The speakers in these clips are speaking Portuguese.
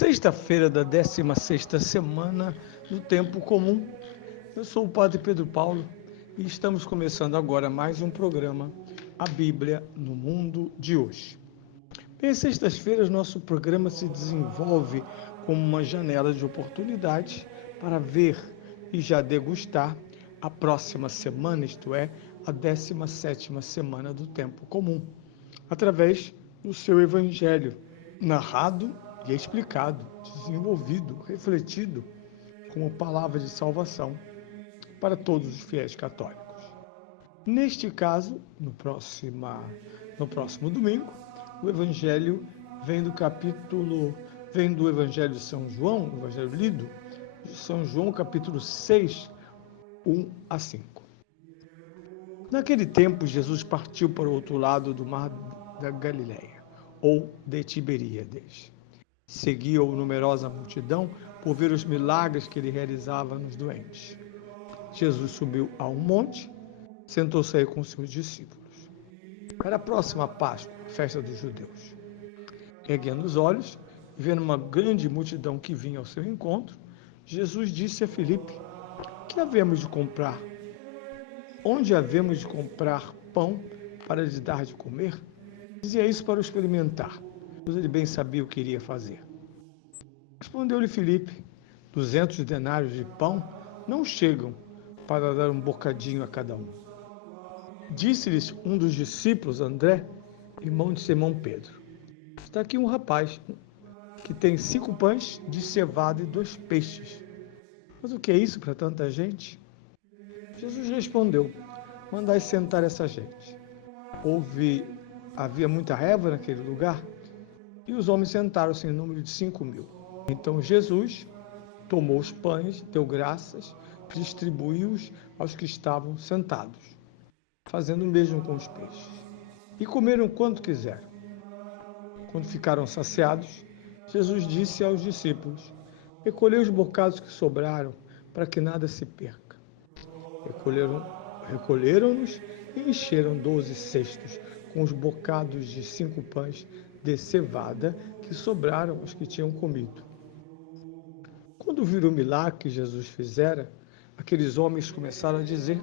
Sexta-feira da 16ª semana do Tempo Comum. Eu sou o Padre Pedro Paulo e estamos começando agora mais um programa, A Bíblia no Mundo de Hoje. Bem, às sextas-feiras nosso programa se desenvolve como uma janela de oportunidades para ver e já degustar a próxima semana, isto é, a 17ª semana do Tempo Comum, através do seu Evangelho, narrado e explicado, desenvolvido, refletido como palavra de salvação para todos os fiéis católicos. Neste caso, no próximo domingo, o Evangelho vem do Evangelho de São João, o Evangelho lido, de São João, capítulo 6, 1 a 5. Naquele tempo, Jesus partiu para o outro lado do mar da Galileia, ou de Tiberíades. Seguia-o numerosa multidão por ver os milagres que ele realizava nos doentes. Jesus subiu a um monte, sentou-se aí com seus discípulos. Era a próxima Páscoa, a festa dos judeus. Erguendo os olhos e vendo uma grande multidão que vinha ao seu encontro, Jesus disse a Filipe: que havemos de comprar? Onde havemos de comprar pão para lhes dar de comer? Dizia isso para o experimentar, pois ele bem sabia o que iria fazer. Respondeu-lhe Filipe: 200 denários de pão não chegam para dar um bocadinho a cada um. Disse-lhes um dos discípulos, André, irmão de Simão Pedro: está aqui um rapaz que tem 5 pães de cevada e 2 peixes. Mas o que é isso para tanta gente? Jesus respondeu: mandai sentar essa gente. Havia muita relva naquele lugar, e os homens sentaram-se em número de 5.000. Então Jesus tomou os pães, deu graças, distribuiu-os aos que estavam sentados, fazendo o mesmo com os peixes. E comeram quanto quiseram. Quando ficaram saciados, Jesus disse aos discípulos: recolhei os bocados que sobraram, para que nada se perca. Recolheram-nos e encheram 12 cestos com os bocados de 5 pães de cevada que sobraram aos que tinham comido. Quando viram o milagre que Jesus fizera, aqueles homens começaram a dizer: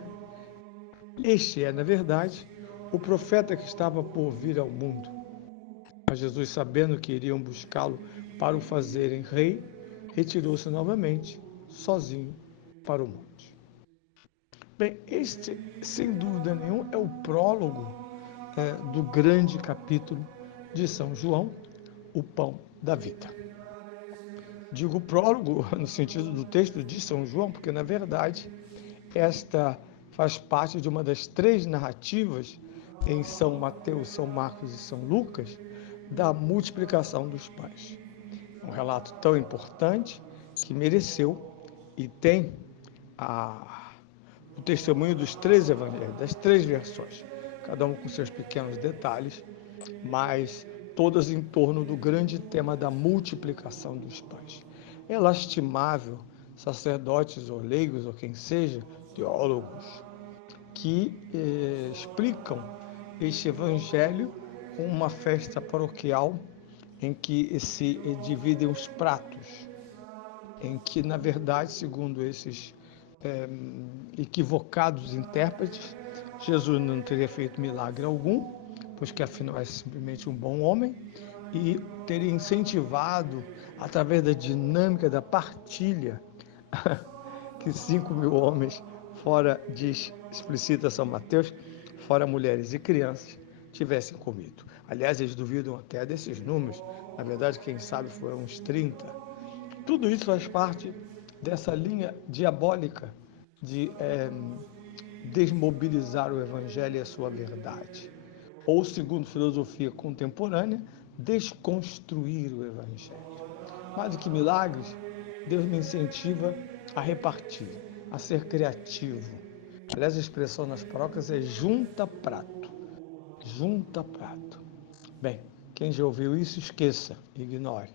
este é, na verdade, o profeta que estava por vir ao mundo. Mas Jesus, sabendo que iriam buscá-lo para o fazerem rei, retirou-se novamente, sozinho, para o monte. Bem, este, sem dúvida nenhuma, é o prólogo do grande capítulo de São João, o pão da vida. Digo prólogo no sentido do texto de São João, porque, na verdade, esta faz parte de uma das 3 narrativas em São Mateus, São Marcos e São Lucas, da multiplicação dos pães. Um relato tão importante que mereceu e tem o testemunho dos 3 evangelhos, das 3 versões, cada um com seus pequenos detalhes, mas todas em torno do grande tema da multiplicação dos pães. É lastimável sacerdotes ou leigos, ou quem seja, teólogos, que explicam este evangelho com uma festa paroquial em que se dividem os pratos, em que, na verdade, segundo esses equivocados intérpretes, Jesus não teria feito milagre algum, pois que afinal é simplesmente um bom homem, e teria incentivado, através da dinâmica da partilha, que 5.000 homens, fora, diz, explicita São Mateus, fora mulheres e crianças, tivessem comido. Aliás, eles duvidam até desses números, na verdade, quem sabe foram uns 30. Tudo isso faz parte dessa linha diabólica de desmobilizar o Evangelho e a sua verdade. Ou, segundo filosofia contemporânea, desconstruir o Evangelho. Mais do que milagres, Deus me incentiva a repartir, a ser criativo. Aliás, a expressão nas paróquias é junta prato. Junta prato. Bem, quem já ouviu isso, esqueça, ignore.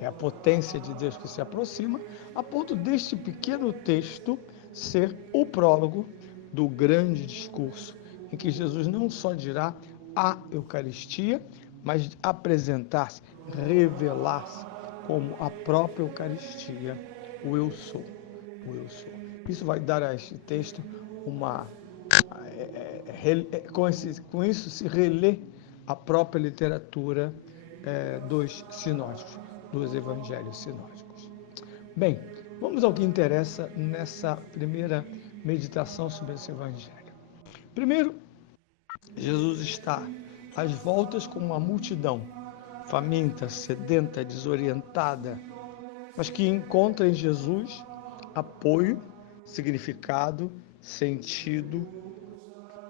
É a potência de Deus que se aproxima, a ponto deste pequeno texto ser o prólogo do grande discurso, em que Jesus não só dirá a Eucaristia, mas apresentar-se, revelar-se como a própria Eucaristia, o eu sou, o eu sou. Isso vai dar a este texto uma... com isso se relê a própria literatura dos sinóticos, dos evangelhos sinóticos. Bem, vamos ao que interessa nessa primeira meditação sobre esse evangelho. Primeiro, Jesus está às voltas com uma multidão faminta, sedenta, desorientada, mas que encontra em Jesus apoio, significado, sentido.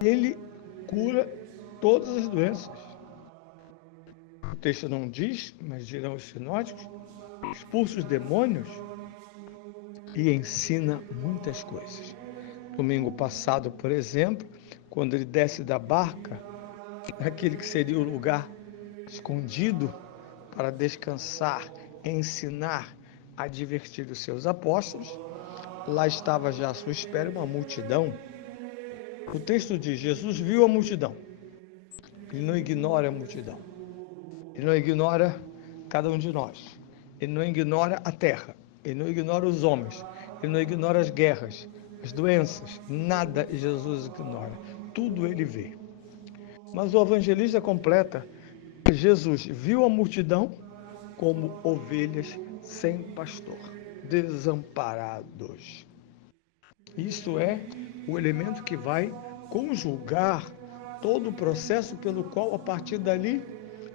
Ele cura todas as doenças. O texto não diz, mas dirão os sinóticos, expulsa os demônios e ensina muitas coisas. Domingo passado, por exemplo, quando ele desce da barca, naquele que seria o lugar escondido para descansar, ensinar, advertir os seus apóstolos, lá estava já à sua espera uma multidão. O texto diz: Jesus viu a multidão. Ele não ignora a multidão. Ele não ignora cada um de nós. Ele não ignora a terra. Ele não ignora os homens. Ele não ignora as guerras, as doenças. Nada Jesus ignora. Tudo ele vê. Mas o evangelista completa: Jesus viu a multidão como ovelhas sem pastor, desamparados. Isto é o elemento que vai conjugar todo o processo pelo qual, a partir dali,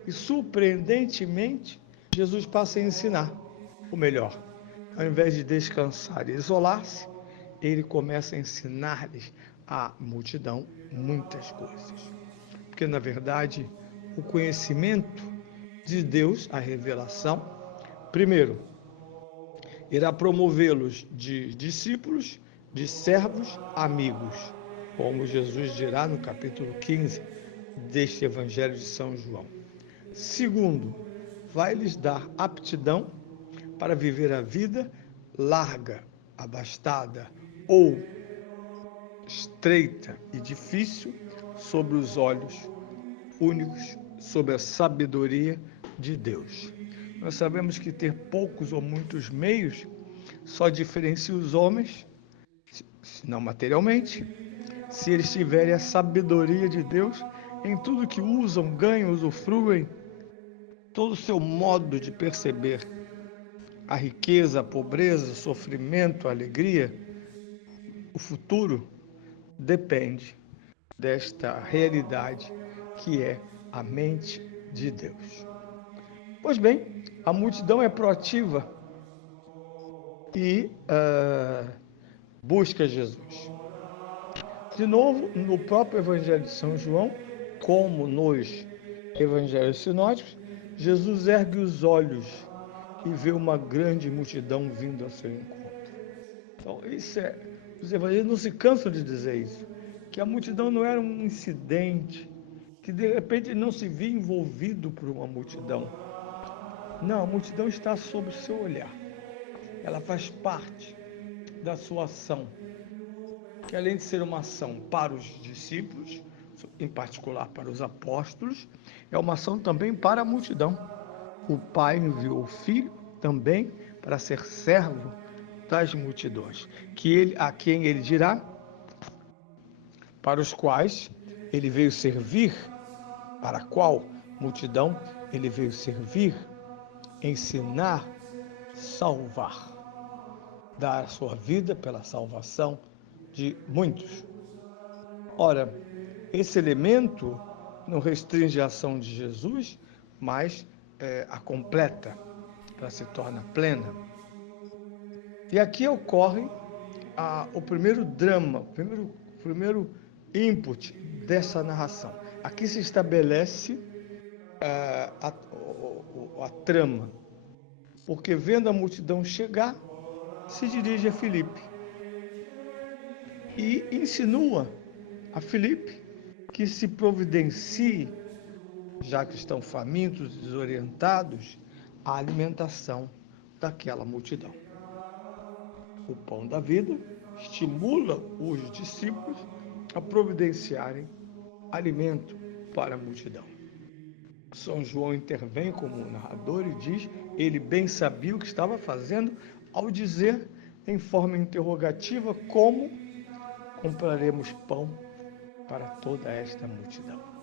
e surpreendentemente, Jesus passa a ensinar. Ou melhor, ao invés de descansar e isolar-se, ele começa a ensinar-lhes à multidão muitas coisas. Porque, na verdade, o conhecimento de Deus, a revelação, primeiro, irá promovê-los de discípulos, de servos, amigos, como Jesus dirá no capítulo 15 deste Evangelho de São João. Segundo, vai lhes dar aptidão para viver a vida larga, abastada ou estreita e difícil sobre os olhos únicos, sob a sabedoria de Deus. Nós sabemos que ter poucos ou muitos meios só diferencia os homens, se não materialmente, se eles tiverem a sabedoria de Deus em tudo que usam, ganham, usufruem, todo o seu modo de perceber a riqueza, a pobreza, o sofrimento, a alegria, o futuro, depende desta realidade que é a mente de Deus. Pois bem, a multidão é proativa e busca Jesus. De novo, no próprio Evangelho de São João, como nos Evangelhos sinóticos, Jesus ergue os olhos e vê uma grande multidão vindo ao seu encontro. Então, os evangelhos não se cansam de dizer isso, que a multidão não era um incidente, que de repente não se via envolvido por uma multidão. Não, a multidão está sob o seu olhar. Ela faz parte da sua ação, que além de ser uma ação para os discípulos, em particular para os apóstolos, é uma ação também para a multidão. O Pai enviou o Filho também para ser servo das multidões, a quem ele dirá, para os quais ele veio servir, para a qual multidão ele veio servir, ensinar, salvar, dar a sua vida pela salvação de muitos. Ora, esse elemento não restringe a ação de Jesus, mas a completa, ela se torna plena. E aqui ocorre o primeiro drama, o primeiro input dessa narração. Aqui se estabelece a trama, porque vendo a multidão chegar, se dirige a Filipe e insinua a Filipe que se providencie, já que estão famintos, desorientados, a alimentação daquela multidão. O pão da vida estimula os discípulos a providenciarem alimento para a multidão. São João intervém como narrador e diz: ele bem sabia o que estava fazendo ao dizer, em forma interrogativa, como compraremos pão para toda esta multidão.